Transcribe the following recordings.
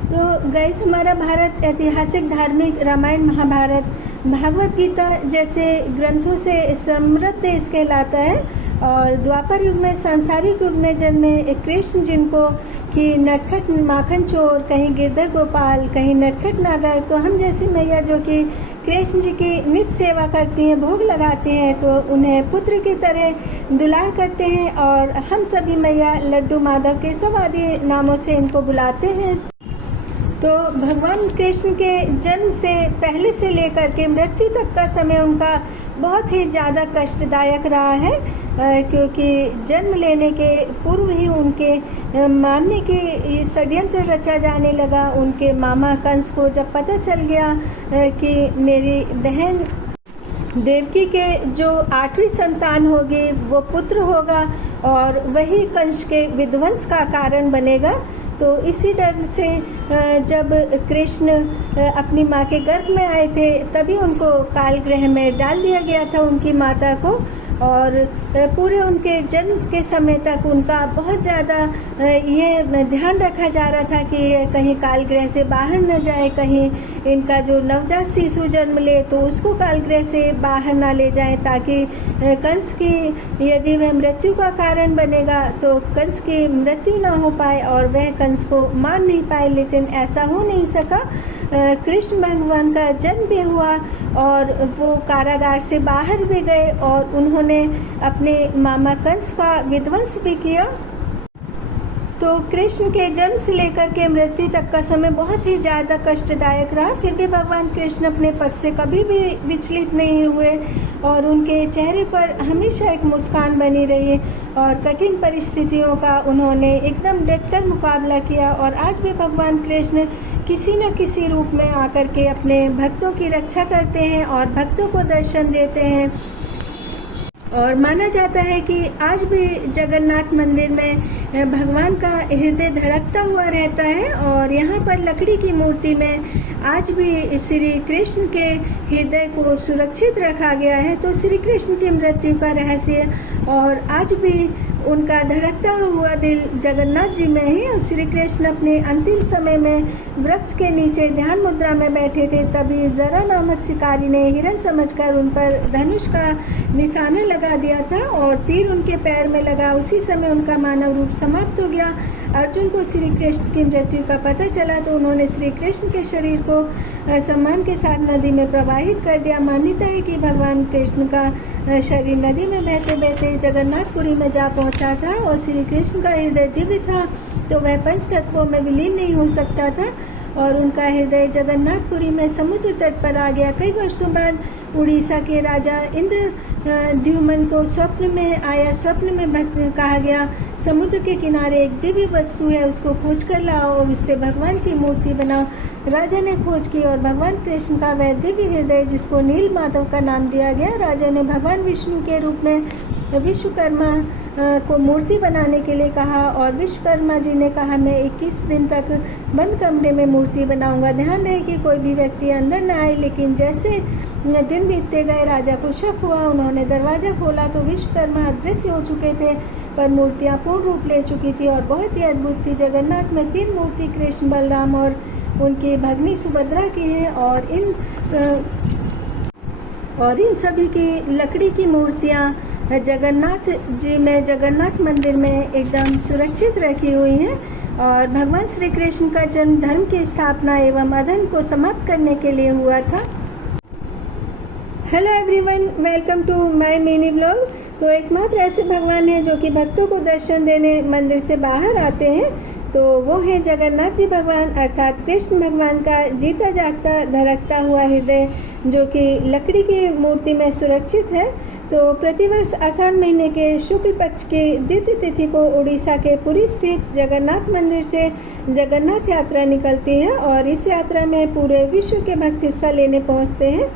तो गाइस, हमारा भारत ऐतिहासिक, धार्मिक, रामायण, महाभारत, भागवत गीता जैसे ग्रंथों से समृद्ध देश कहलाता है। और द्वापर युग में, सांसारिक युग में जन्मे एक कृष्ण, जिनको कि नटखट माखन चोर, कहीं गिरधर गोपाल, कहीं नटखट नागर, तो हम जैसी मैया जो कि कृष्ण जी की नित्य सेवा करती हैं, भोग लगाती हैं, तो उन्हें पुत्र की तरह दुलार करते हैं। और हम सभी मैया लड्डू, माधव, केशव आदि नामों से इनको बुलाते हैं। तो भगवान कृष्ण के जन्म से पहले से लेकर के मृत्यु तक का समय उनका बहुत ही ज़्यादा कष्टदायक रहा है, क्योंकि जन्म लेने के पूर्व ही उनके मारने के षड्यंत्र रचा जाने लगा। उनके मामा कंस को जब पता चल गया कि मेरी बहन देवकी के जो 8वीं संतान होगी वो पुत्र होगा और वही कंस के विध्वंस का कारण बनेगा, तो इसी डर से जब कृष्ण अपनी माँ के गर्भ में आए थे तभी उनको कालगृह में डाल दिया गया था, उनकी माता को। और पूरे उनके जन्म के समय तक उनका बहुत ज़्यादा ये ध्यान रखा जा रहा था कि कहीं कालगृह से बाहर न जाए, कहीं इनका जो नवजात शिशु जन्म ले तो उसको कालगृह से बाहर ना ले जाए, ताकि कंस की यदि वह मृत्यु का कारण बनेगा तो कंस की मृत्यु ना हो पाए और वह कंस को मार नहीं पाए। लेकिन ऐसा हो नहीं सका। कृष्ण भगवान का जन्म भी हुआ और वो कारागार से बाहर भी गए और उन्होंने अपने मामा कंस का विध्वंस भी किया। तो कृष्ण के जन्म से लेकर के मृत्यु तक का समय बहुत ही ज़्यादा कष्टदायक रहा, फिर भी भगवान कृष्ण अपने पद से कभी भी विचलित नहीं हुए और उनके चेहरे पर हमेशा एक मुस्कान बनी रही और कठिन परिस्थितियों का उन्होंने एकदम डटकर मुकाबला किया। और आज भी भगवान कृष्ण किसी न किसी रूप में आकर के अपने भक्तों की रक्षा करते हैं और भक्तों को दर्शन देते हैं। और माना जाता है कि आज भी जगन्नाथ मंदिर में भगवान का हृदय धड़कता हुआ रहता है और यहाँ पर लकड़ी की मूर्ति में आज भी श्री कृष्ण के हृदय को सुरक्षित रखा गया है। तो श्री कृष्ण की मृत्यु का रहस्य और आज भी उनका धड़कता हुआ दिल जगन्नाथ जी में ही। और श्री कृष्ण अपने अंतिम समय में वृक्ष के नीचे ध्यान मुद्रा में बैठे थे, तभी जरा नामक शिकारी ने हिरण समझकर उन पर धनुष का निशाना लगा दिया था और तीर उनके पैर में लगा। उसी समय उनका मानव रूप समाप्त हो गया। अर्जुन को श्री कृष्ण की मृत्यु का पता चला तो उन्होंने श्री कृष्ण के शरीर को सम्मान के साथ नदी में प्रवाहित कर दिया। मान्यता है कि भगवान कृष्ण का शरीर नदी में बहते बहते जगन्नाथपुरी में जा पहुंचा था और श्री कृष्ण का हृदय दिव्य था, तो वह पंच तत्वों में विलीन नहीं हो सकता था और उनका हृदय जगन्नाथपुरी में समुद्र तट पर आ गया। कई वर्षों बाद उड़ीसा के राजा इंद्रद्युम्न को स्वप्न में आया। स्वप्न में कहा गया समुद्र के किनारे एक दिव्य वस्तु है, उसको खोज कर लाओ और उससे भगवान की मूर्ति बनाओ। राजा ने खोज की और भगवान कृष्ण का वह दिव्य हृदय, जिसको नील माधव का नाम दिया गया, राजा ने भगवान विष्णु के रूप में विश्वकर्मा को मूर्ति बनाने के लिए कहा और विश्वकर्मा जी ने कहा मैं 21 दिन तक बंद कमरे में मूर्ति बनाऊंगा। ध्यान रहे कि कोई भी व्यक्ति अंदर न आए। लेकिन जैसे दिन बीतते गए राजा को शक हुआ, उन्होंने दरवाज़ा खोला तो विश्वकर्मा अदृश्य हो चुके थे, पर मूर्तियाँ पूर्ण रूप ले चुकी थी और बहुत ही अद्भुत थी। जगन्नाथ में 3 मूर्ति कृष्ण, बलराम और उनकी भगनी सुभद्रा की है और इन सभी की लकड़ी की मूर्तियाँ जगन्नाथ जी में, जगन्नाथ मंदिर में एकदम सुरक्षित रखी हुई हैं। और भगवान श्री कृष्ण का जन्म धर्म की स्थापना एवं अधर्म को समाप्त करने के लिए हुआ था। Hello everyone, welcome to my mini blog. तो एकमात्र ऐसे भगवान हैं जो कि भक्तों को दर्शन देने मंदिर से बाहर आते हैं, तो वो है जगन्नाथ जी भगवान, अर्थात कृष्ण भगवान का जीता जागता धड़कता हुआ हृदय, जो कि लकड़ी की मूर्ति में सुरक्षित है। तो प्रतिवर्ष आषाढ़ महीने के शुक्ल पक्ष की द्वितीय तिथि को उड़ीसा के पुरी स्थित जगन्नाथ मंदिर से जगन्नाथ यात्रा निकलती है और इस यात्रा में पूरे विश्व के भक्त हिस्सा लेने पहुंचते हैं।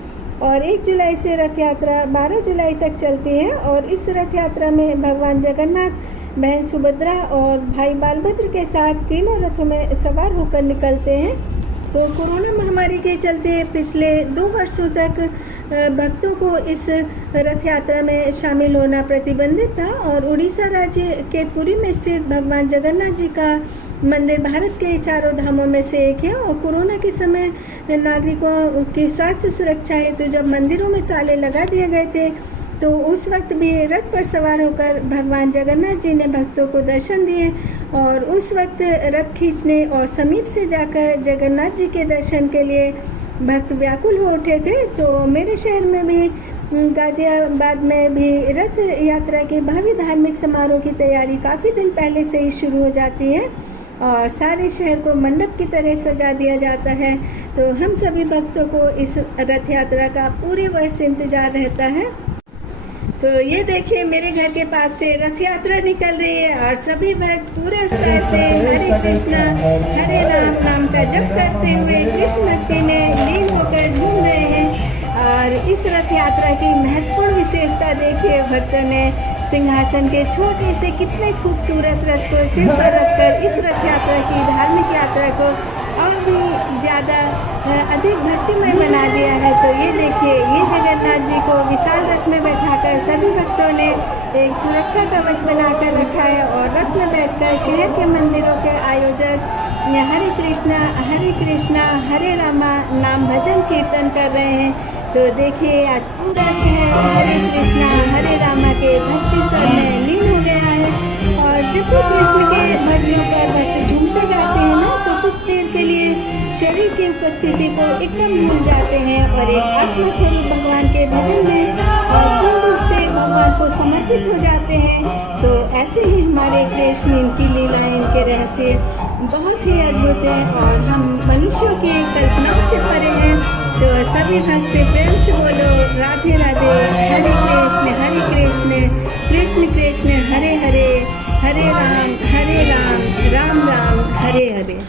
और 1 जुलाई से रथ यात्रा 12 जुलाई तक चलती है और इस रथ यात्रा में भगवान जगन्नाथ, बहन सुभद्रा और भाई बालभद्र के साथ तीनों रथों में सवार होकर निकलते हैं। तो कोरोना महामारी के चलते पिछले 2 वर्षों तक भक्तों को इस रथ यात्रा में शामिल होना प्रतिबंधित था और उड़ीसा राज्य के पुरी में स्थित भगवान जगन्नाथ जी का मंदिर भारत के चारों धामों में से एक है। और कोरोना के समय नागरिकों की स्वास्थ्य सुरक्षा हेतु जब मंदिरों में ताले लगा दिए गए थे, तो उस वक्त भी रथ पर सवार होकर भगवान जगन्नाथ जी ने भक्तों को दर्शन दिए। और उस वक्त रथ खींचने और समीप से जाकर जगन्नाथ जी के दर्शन के लिए भक्त व्याकुल हो उठे थे। तो मेरे शहर में भी, गाजियाबाद में भी रथ यात्रा के भव्य धार्मिक समारोह की तैयारी काफ़ी दिन पहले से ही शुरू हो जाती है और सारे शहर को मंडप की तरह सजा दिया जाता है। तो हम सभी भक्तों को इस रथ यात्रा का पूरे वर्ष इंतजार रहता है। तो ये देखिए, मेरे घर के पास से रथ यात्रा निकल रही है और सभी भक्त पूरे उत्साह से हरे कृष्णा हरे राम नाम का जप करते हुए कृष्ण भक्ति में लीन होकर झूम रहे हैं। और इस रथ यात्रा की महत्वपूर्ण विशेषता देखिए, भक्तों ने सिंहासन के छोटे से कितने खूबसूरत रथ को सिर पर रखकर इस रथ यात्रा की धार्मिक यात्रा को और भी ज़्यादा अधिक भक्तिमय बना दिया है। तो ये देखिए, ये जगन्नाथ जी को विशाल रथ में बैठाकर सभी भक्तों ने एक सुरक्षा कवच बनाकर रखा है और रथ में बैठकर शहर के मंदिरों के आयोजक हरे कृष्णा हरे रामा नाम भजन कीर्तन कर रहे हैं। तो देखिए, आज पूरा शहर हरे कृष्णा हरे रामा के भक्ति स्वर में लीन हो गया है। और जब भी कृष्ण के भजनों पर भक्त झूमते गाते हैं ना, तो कुछ देर के लिए शरीर की उपस्थिति को एकदम भूल जाते हैं और एक आत्मस्वरूप भगवान के भजन में पूर्ण रूप से भगवान को समर्पित हो जाते हैं। तो ऐसे ही हमारे कृष्ण, इनकी लीलाएं, इनके रहस्य बहुत ही अद्भुत है और हम मनुष्यों की कल्पनाओं से परे हैं। तो सभी भक्त प्रेम से बोलो राधे राधे, हरे कृष्ण कृष्ण कृष्ण हरे हरे, हरे राम राम राम हरे हरे।